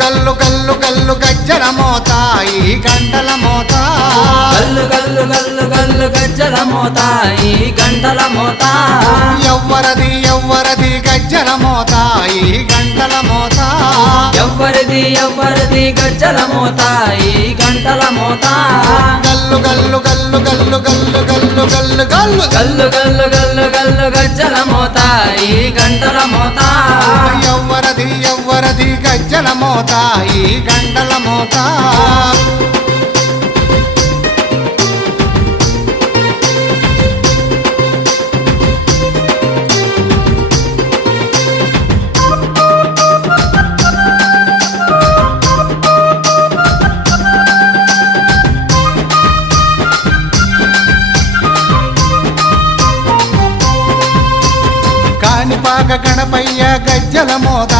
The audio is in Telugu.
గల్లు గల్లు గల్లు గజ్జల మోత ఈ గంటల మోత గల్లు గల్లు గల్లు గల్లు గజ్జల మోత ఈ గంటల మోత ఎవ్వరది ఎవ్వరది గజ్జల మోత ఈ గంటల మోత ఎవ్వరిది ఎవ్వరిది గజ్జల మోత ఈ గంటల మోత గల్లు గల్లు గల్లు గల్లు గల్లు గల్లు గల్లు గల్లు గల్లు గల్లు గల్లు గల్లు గజ్జల మోత ఈ గంటల మోత ఎవ్వరది ఎవ్వరది గజ్జల మోత ఈ గంటల మోత కాణిపాక గణపయ్య గజ్జల మోత